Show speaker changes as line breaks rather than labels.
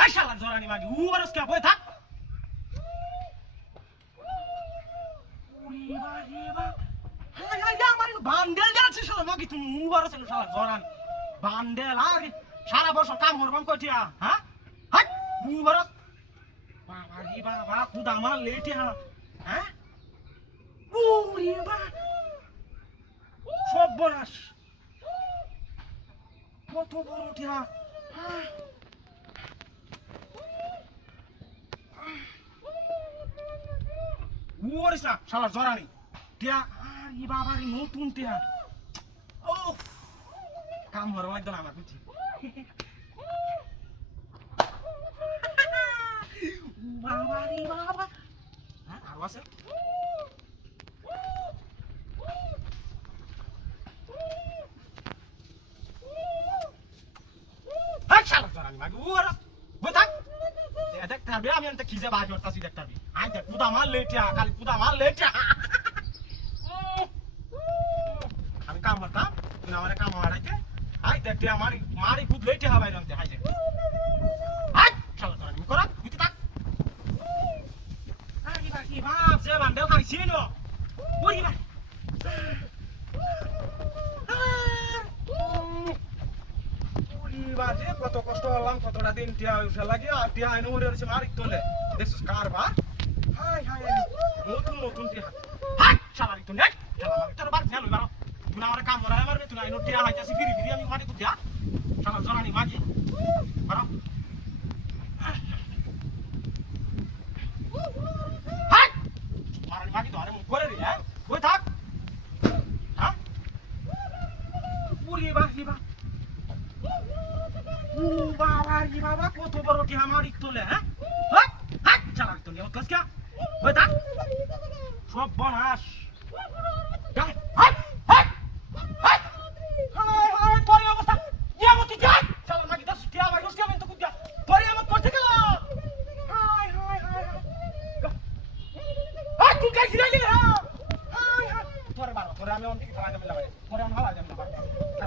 I শালা জরানি মাগি, উ আরস কে বই থাক। উরি বান্ডেল যাচ্ছে শালা মাগি, তুমি উ আরস শালা জরান। বান্ডেল আর সারা বছর কাম করবাম কইটিয়া হ্যাঁ? হাই, উ আরস বাবা রে বাবা, খুদ আমার লেটে হ্যাঁ? হ্যাঁ? বা সব বরাস কত বড় উঠিয়া হ্যাঁ? ওরে সা শালা জরানি। টিয়া, আর ই বাবা রে, নতুন টিয়া। ও কাম হওয়ার লাগতো না আমার বুঝছি। বাবা রে, বাবা। হ্যাঁ আর আছে হাই শালা জরানি মাগি ওরা বই থাক থাকবে আমি একটা খিজে বাজ করতেছি দেখ থাকবি আই দেখ কুদা মার লেটে, খালি কুদা মার লেটে। আমি কাম করতাম, তুই আমার কাম হারাইতে আই দেখ, তুই আমার মারি কুদ লেটে হবে রঙতে হাই দেখ। হাই শালা তোরা আমি করা তুই থাক। আই বাকি বাপ সে বান্ডেল খাইছি নো ওই বাই বাজে কত কষ্ট হলাম, কতটা দিন টিয়া লাগে আর টিয়া আইনে মরে রয়েছে মারিক তোলে। দেখছিস কারবার হাই হাই নতুন নতুন টিয়া। হাই, শালা রিতো নেই শালা মারি তোর বাদ নেলুই বারো তুই আমার কাম মরা মারবে তুই আইনো, টিয়া হাইতাছি, ফিরি ফিরি, আমি মারি কুটিয়া শালা জরানি মাগি। বারো হাই! তো আরে করে রে হ্যাঁ? বই থাক? হ্যাঁ? উরি বা রি বা। ও বাবা রে বাবা কত বড় টি আমার ইতলে হ্যাঁ? হাট হাট চালাক তো নিও কাজ কা? ওই দা সব বনাস আমি অনেক খাওয়া যাবে না পরে আমি হাওয়া যাবে না